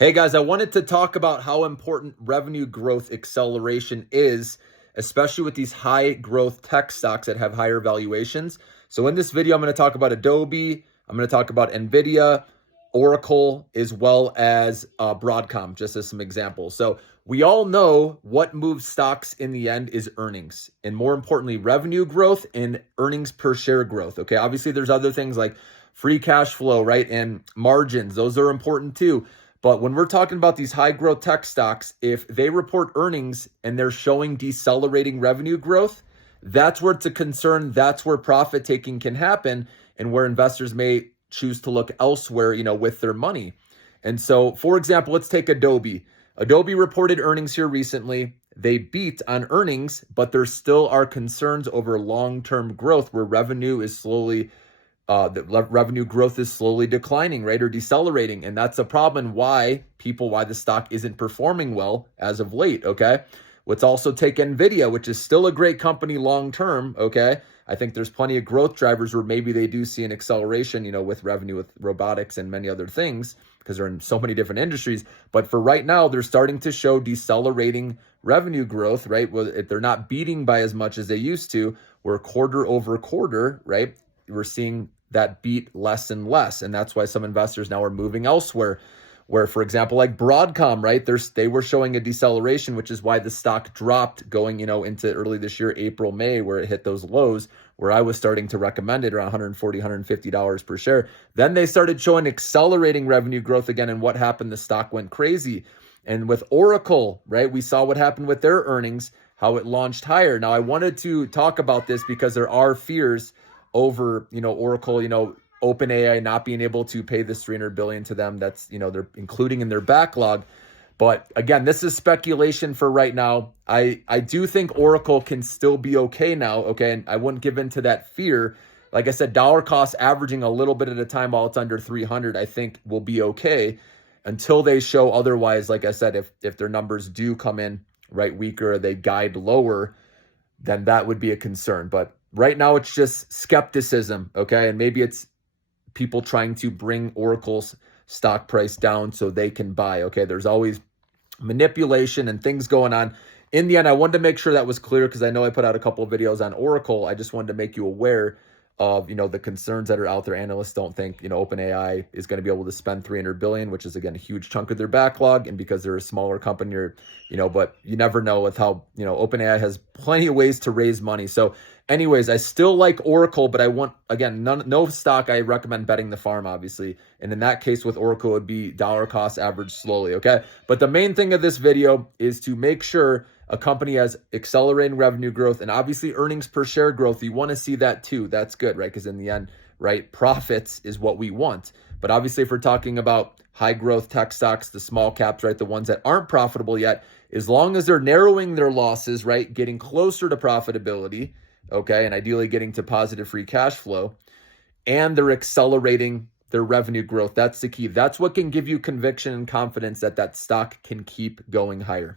Hey guys, I wanted to talk about how important revenue growth acceleration is, especially with these high growth tech stocks that have higher valuations. So in this video, I'm going to talk about Adobe, I'm going to talk about Nvidia, Oracle, as well as Broadcom, just as some examples. So we all know what moves stocks in the end is earnings, and more importantly, revenue growth and earnings per share growth. Okay, obviously there's other things like free cash flow, right? And margins, those are important too. But when we're talking about these high growth tech stocks, if they report earnings and they're showing decelerating revenue growth, that's where it's a concern. That's where profit taking can happen and where investors may choose to look elsewhere, with their money. And so, for example, let's take Adobe. Adobe reported earnings here recently. They beat on earnings, but there still are concerns over long-term growth where the revenue growth is slowly declining, right, or decelerating. And that's a problem why the stock isn't performing well as of late, okay? Let's also take Nvidia, which is still a great company long-term, okay? I think there's plenty of growth drivers where maybe they do see an acceleration, with revenue, with robotics and many other things, because they're in so many different industries. But for right now, they're starting to show decelerating revenue growth, right? Well, if they're not beating by as much as they used to, we're quarter over quarter, right? We're seeing that beat less and less. And that's why some investors now are moving elsewhere. Where, for example, like Broadcom, right? They were showing a deceleration, which is why the stock dropped going, into early this year, April, May, where it hit those lows, where I was starting to recommend it around $140, $150 per share. Then they started showing accelerating revenue growth again. And what happened? The stock went crazy. And with Oracle, right, we saw what happened with their earnings, how it launched higher. Now, I wanted to talk about this because there are fears over, Oracle, OpenAI not being able to pay this $300 billion to them. That's, they're including in their backlog. But again, this is speculation for right now. I do think Oracle can still be okay now. Okay. And I wouldn't give in to that fear. Like I said, dollar cost averaging a little bit at a time while it's under 300, I think will be okay until they show otherwise. Like I said, if their numbers do come in right weaker, they guide lower, then that would be a concern. But right now, it's just skepticism, okay? And maybe it's people trying to bring Oracle's stock price down so they can buy, okay? There's always manipulation and things going on. In the end, I wanted to make sure that was clear because I know I put out a couple of videos on Oracle. I just wanted to make you aware of, the concerns that are out there. Analysts don't think, OpenAI is going to be able to spend $300 billion, which is, again, a huge chunk of their backlog. And because they're a smaller company, but you never know with how, OpenAI has plenty of ways to raise money. So anyways, I still like Oracle, but I want, again, no stock I recommend betting the farm, obviously. And in that case with Oracle, it would be dollar cost average slowly, okay? But the main thing of this video is to make sure a company has accelerating revenue growth and obviously earnings per share growth. You want to see that too. That's good, right? Because in the end, right, profits is what we want. But obviously, if we're talking about high growth tech stocks, the small caps, right, the ones that aren't profitable yet, as long as they're narrowing their losses, right, getting closer to profitability, okay, and ideally getting to positive free cash flow, and they're accelerating their revenue growth, that's the key. That's what can give you conviction and confidence that that stock can keep going higher.